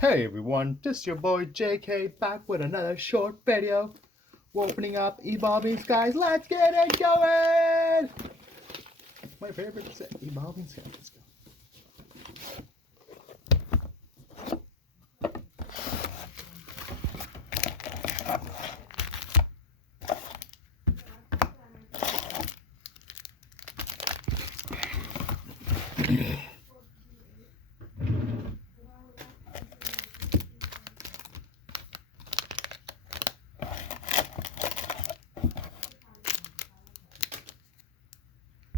Hey everyone, this is your boy JK back with another short video. We're opening up Evolving Skies. Let's get it going! My favorite set, Evolving Skies. Let's go.